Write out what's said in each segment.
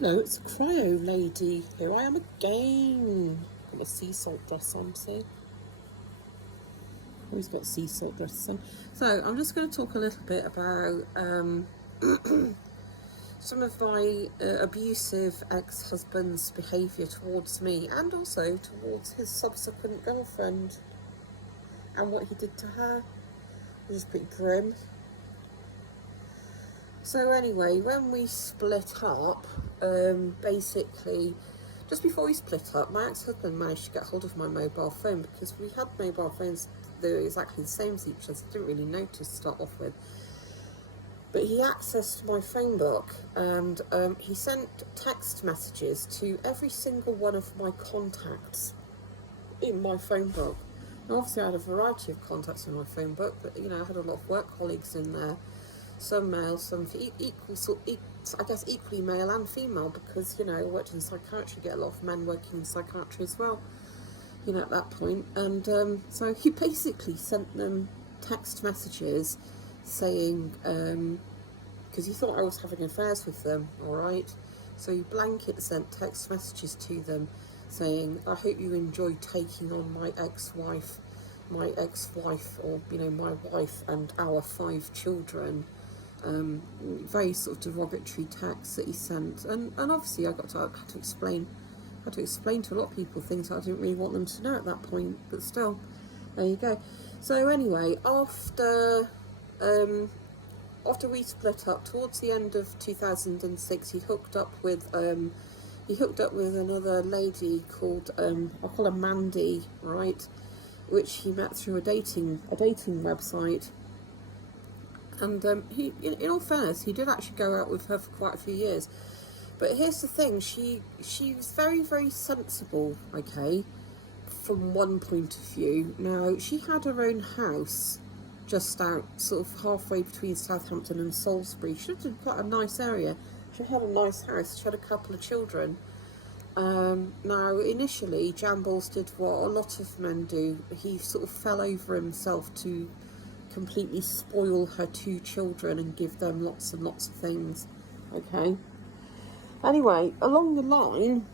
Hello, it's a cryo lady. Here I am again. Got my sea salt dress on, see? Always got sea salt dress on. So I'm just going to talk a little bit about some of my abusive ex-husband's behaviour towards me and also towards his subsequent girlfriend and what he did to her, which is pretty grim. So anyway, when we split up, basically, just before we split up, my ex-husband managed to get hold of my mobile phone because we had mobile phones that were exactly the same as each other, so I didn't really notice to start off with. But he accessed my phone book and he sent text messages to every single one of my contacts in my phone book. Now, obviously, I had a variety of contacts in my phone book, but I had a lot of work colleagues in there. Some male, some equally male and female, because I worked in psychiatry, get a lot of men working in psychiatry as well, at that point. And so he basically sent them text messages saying, because he thought I was having affairs with them, alright? So he blanket sent text messages to them saying, I hope you enjoy taking on my ex-wife, or, my wife and our 5 children. Very sort of derogatory text that he sent, and obviously I had to explain to a lot of people things that I didn't really want them to know at that point, but still, there you go. So anyway, after we split up towards the end of 2006, he hooked up with another lady called I'll call her Mandy, right, which he met through a dating website. And he, in all fairness, he did actually go out with her for quite a few years. But here's the thing, she was very, very sensible, okay, from one point of view. Now, she had her own house just out, sort of halfway between Southampton and Salisbury. She lived in quite a nice area. She had a nice house. She had a couple of children. Now, initially, Jambles did what a lot of men do. He sort of fell over himself to completely spoil her 2 children and give them lots and lots of things. Okay. Anyway, along the line,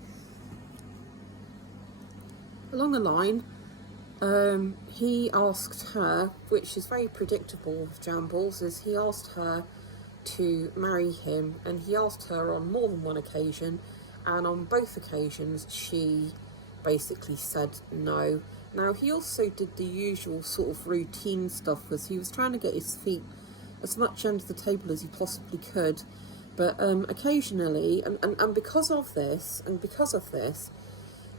he asked her, which is very predictable with Jambles, is he asked her to marry him, and he asked her on more than one occasion, and on both occasions she basically said no. Now, he also did the usual sort of routine stuff, because he was trying to get his feet as much under the table as he possibly could, but occasionally, and because of this,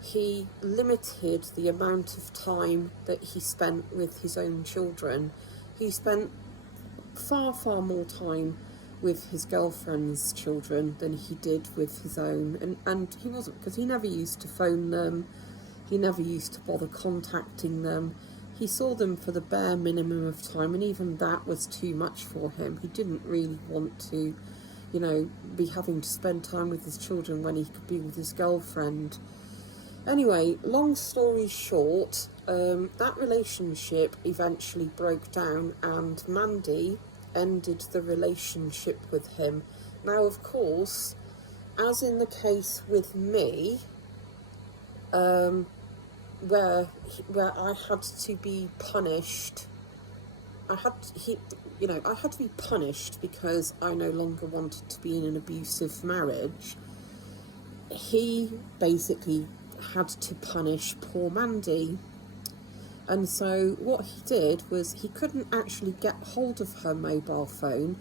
he limited the amount of time that he spent with his own children. He spent far, far more time with his girlfriend's children than he did with his own, and he wasn't, because he never used to phone them. He never used to bother contacting them. He saw them for the bare minimum of time, and even that was too much for him. He didn't really want to, be having to spend time with his children when he could be with his girlfriend. Anyway, long story short, that relationship eventually broke down, and Mandy ended the relationship with him. Now, of course, as in the case with me, where I had to be punished. I had to be punished because I no longer wanted to be in an abusive marriage. He basically had to punish poor Mandy. And so what he did was, he couldn't actually get hold of her mobile phone,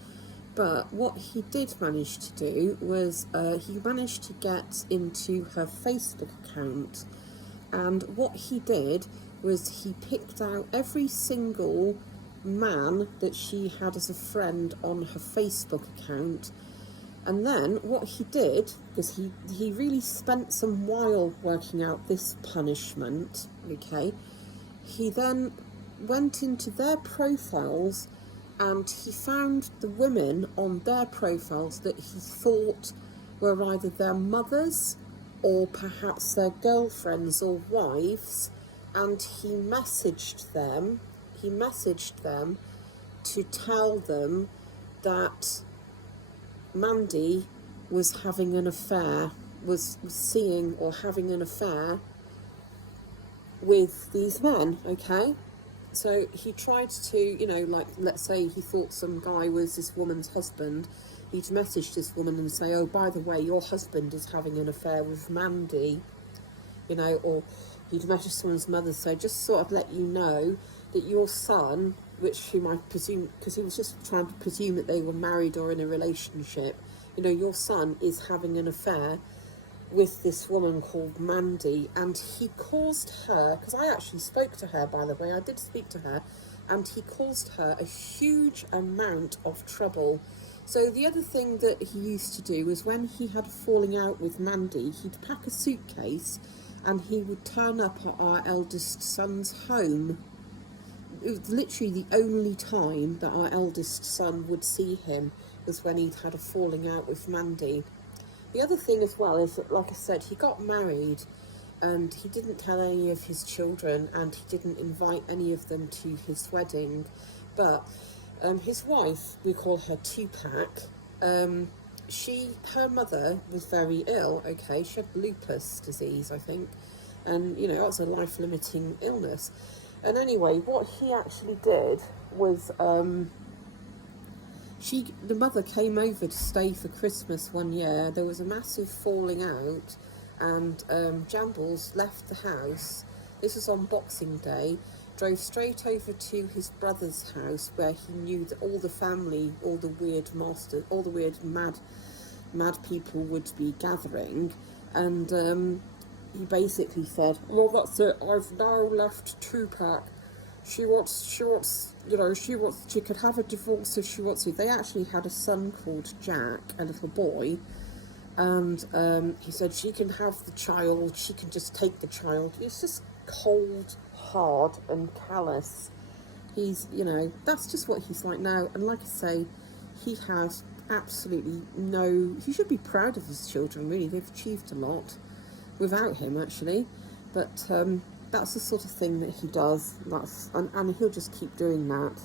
but what he did manage to do was he managed to get into her Facebook account. And what he did was he picked out every single man that she had as a friend on her Facebook account. And then what he did, because he really spent some while working out this punishment, okay, he then went into their profiles and he found the women on their profiles that he thought were either their mothers or perhaps their girlfriends or wives, and he messaged them to tell them that Mandy was having an affair, was seeing or having an affair with these men, okay? So he tried to, you know, like, let's say he thought some guy was this woman's husband. He'd message this woman and say, oh, by the way, your husband is having an affair with Mandy, you know, or he'd message someone's mother, so just sort of let you know that your son, which he might presume, because he was just trying to presume that they were married or in a relationship, you know, your son is having an affair with this woman called Mandy, and he caused her, because I actually spoke to her, by the way, I did speak to her, and he caused her a huge amount of trouble. So the other thing that he used to do was when he had a falling out with Mandy, he'd pack a suitcase and he would turn up at our eldest son's home. It was literally the only time that our eldest son would see him, was when he'd had a falling out with Mandy. The other thing as well is that, like I said, he got married and he didn't tell any of his children, and he didn't invite any of them to his wedding. But his wife, we call her Tupac, her mother was very ill, okay? She had lupus disease, I think. And, you know, that's a life-limiting illness. And anyway, what he actually did was... the mother came over to stay for Christmas one year. There was a massive falling out, and Jambles left the house. This was on Boxing Day. Drove straight over to his brother's house, where he knew that all the family, all the weird mad people would be gathering, and he basically said, "Well, that's it. I've now left Tupac. She could have a divorce if she wants to." They actually had a son called Jack, a little boy, and he said she can have the child, she can just take the child. It's just cold, hard and callous. He's, you know, that's just what he's like now. And like I say, he has absolutely he should be proud of his children, really. They've achieved a lot without him, actually. But that's the sort of thing that he does, and he'll just keep doing that.